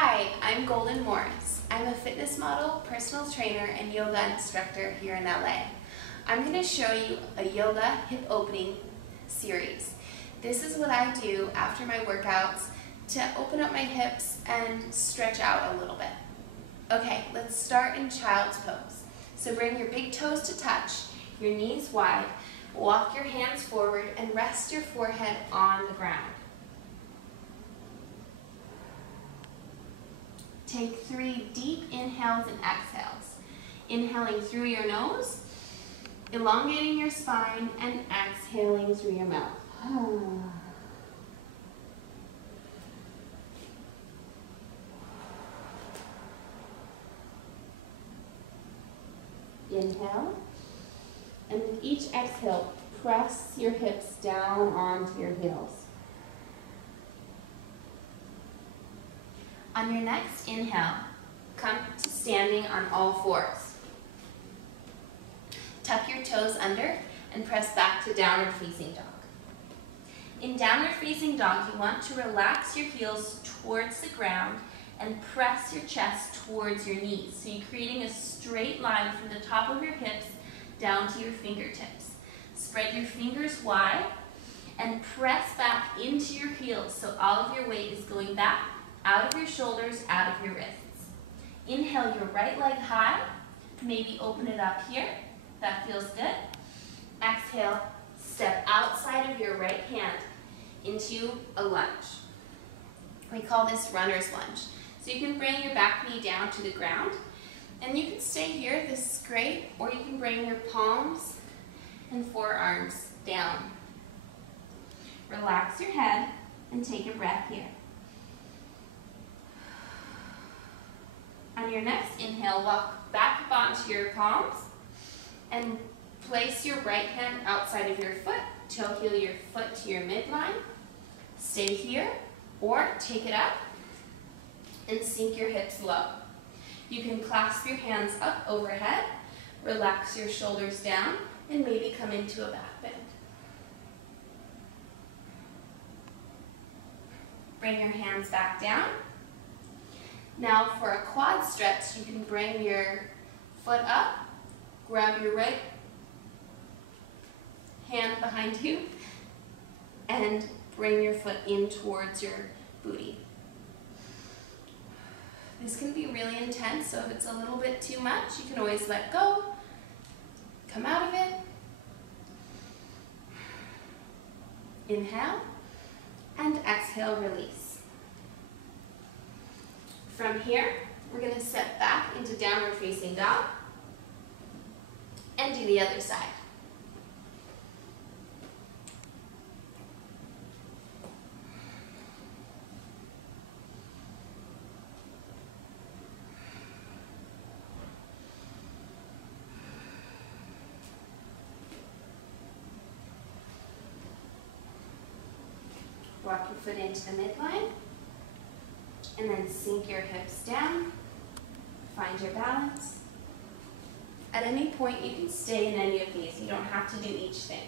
Hi, I'm Golden Morris. I'm a fitness model, personal trainer, and yoga instructor here in LA. I'm going to show you a yoga hip opening series. This is what I do after my workouts to open up my hips and stretch out a little bit. Okay, let's start in child's pose. So bring your big toes to touch, your knees wide, walk your hands forward, and rest your forehead on the ground. Take 3 deep inhales and exhales. Inhaling through your nose, elongating your spine, and exhaling through your mouth. Inhale, and with each exhale, press your hips down onto your heels. On your next inhale, come to standing on all fours. Tuck your toes under and press back to downward facing dog. In downward facing dog, you want to relax your heels towards the ground and press your chest towards your knees. So you're creating a straight line from the top of your hips down to your fingertips. Spread your fingers wide and press back into your heels so all of your weight is going back, out of your shoulders, out of your wrists. Inhale your right leg high, maybe open it up here. That feels good. Exhale, step outside of your right hand into a lunge. We call this runner's lunge. So you can bring your back knee down to the ground, and you can stay here, this is great, or you can bring your palms and forearms down. Relax your head and take a breath here. On your next inhale, walk back up onto your palms and place your right hand outside of your foot. Toe heel your foot to your midline. Stay here or take it up and sink your hips low. You can clasp your hands up overhead, relax your shoulders down, and maybe come into a back bend. Bring your hands back down. Now for a quad stretch, you can bring your foot up, grab your right hand behind you, and bring your foot in towards your booty. This can be really intense, so if it's a little bit too much, you can always let go, come out of it. Inhale, and exhale, release. From here, we're going to step back into downward facing dog and do the other side. Walk your foot into the midline, and then sink your hips down. Find your balance. At any point, you can stay in any of these. You don't have to do each thing.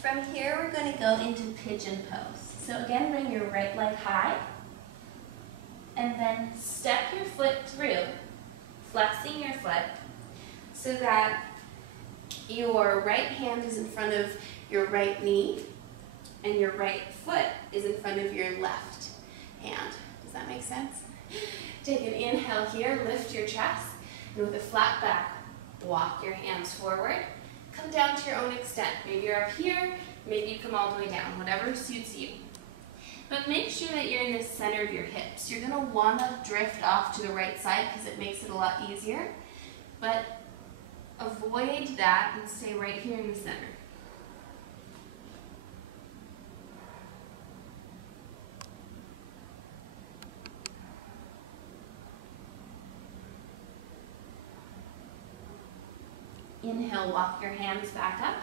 From here, we're going to go into pigeon pose. So again, bring your right leg high, and then step your foot through, flexing your foot so that your right hand is in front of your right knee, and your right foot is in front of your left hand. Does that make sense? Take an inhale here, lift your chest, and with a flat back, walk your hands forward. Come down to your own extent. Maybe you're up here, maybe you come all the way down, whatever suits you. But make sure that you're in the center of your hips. You're going to want to drift off to the right side because it makes it a lot easier. But avoid that and stay right here in the center. Inhale, walk your hands back up.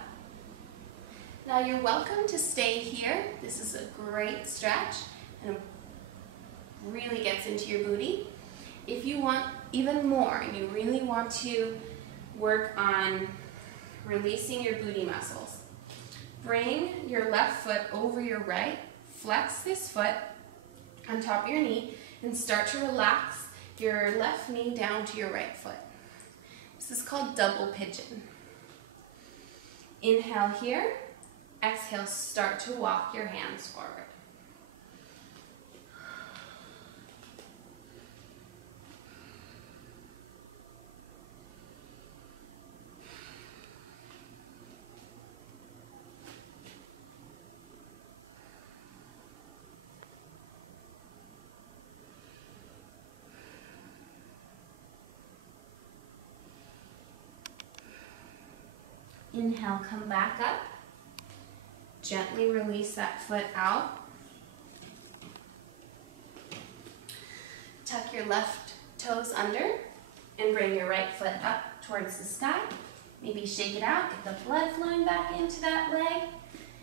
Now you're welcome to stay here. This is a great stretch and really gets into your booty. If you want even more and you really want to work on releasing your booty muscles, bring your left foot over your right, flex this foot on top of your knee, and start to relax your left knee down to your right foot. This is called double pigeon. Inhale here, exhale, start to walk your hands forward. Inhale, come back up. Gently release that foot out. Tuck your left toes under and bring your right foot up towards the sky. Maybe shake it out, get the blood flowing back into that leg,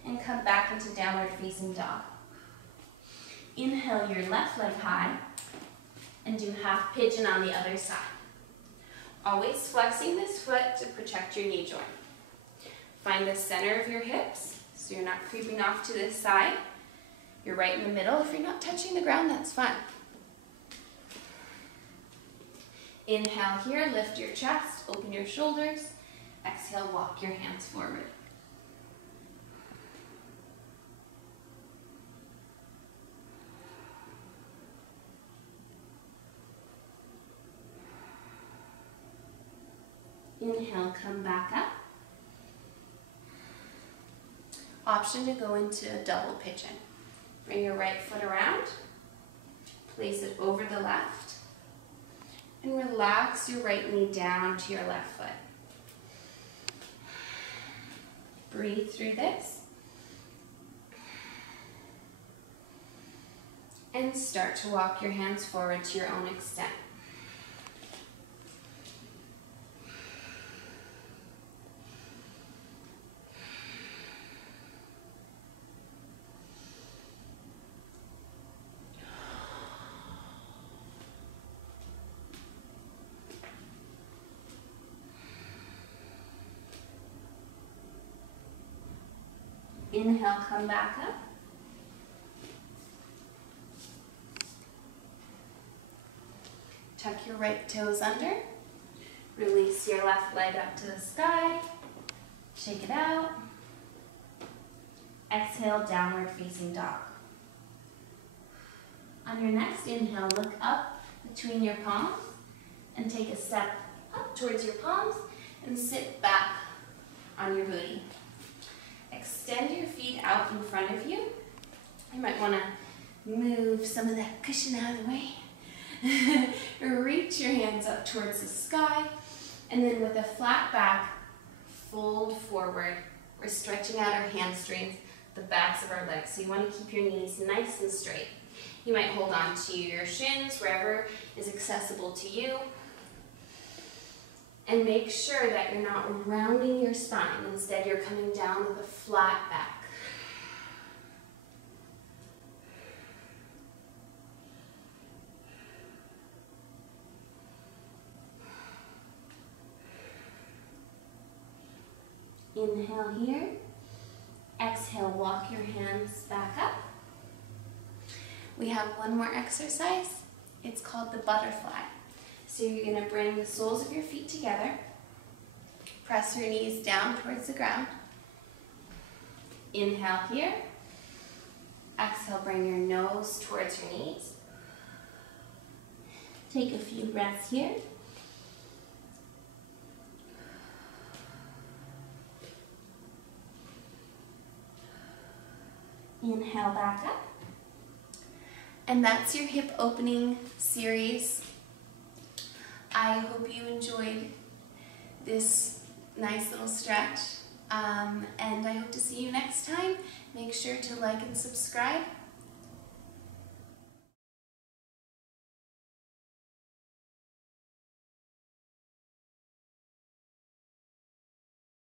and come back into downward facing dog. Inhale your left leg high and do half pigeon on the other side. Always flexing this foot to protect your knee joint. Find the center of your hips so you're not creeping off to this side. You're right in the middle. If you're not touching the ground, that's fine. Inhale here, lift your chest, open your shoulders. Exhale, walk your hands forward. Inhale, come back up. Option to go into a double pigeon. Bring your right foot around, place it over the left, and relax your right knee down to your left foot. Breathe through this. And start to walk your hands forward to your own extent. Inhale, come back up. Tuck your right toes under. Release your left leg up to the sky. Shake it out. Exhale, downward facing dog. On your next inhale, look up between your palms and take a step up towards your palms and sit back on your booty. Extend your feet out in front of you. You might want to move some of that cushion out of the way. Reach your hands up towards the sky, and then with a flat back, fold forward. We're stretching out our hamstrings, the backs of our legs, so you want to keep your knees nice and straight. You might hold on to your shins, wherever is accessible to you. And make sure that you're not rounding your spine. Instead, you're coming down with a flat back. Inhale here. Exhale, walk your hands back up. We have one more exercise. It's called the butterfly. So you're going to bring the soles of your feet together. Press your knees down towards the ground. Inhale here. Exhale, bring your nose towards your knees. Take a few breaths here. Inhale back up. And that's your hip opening series. I hope you enjoyed this nice little stretch, and I hope to see you next time. Make sure to like and subscribe,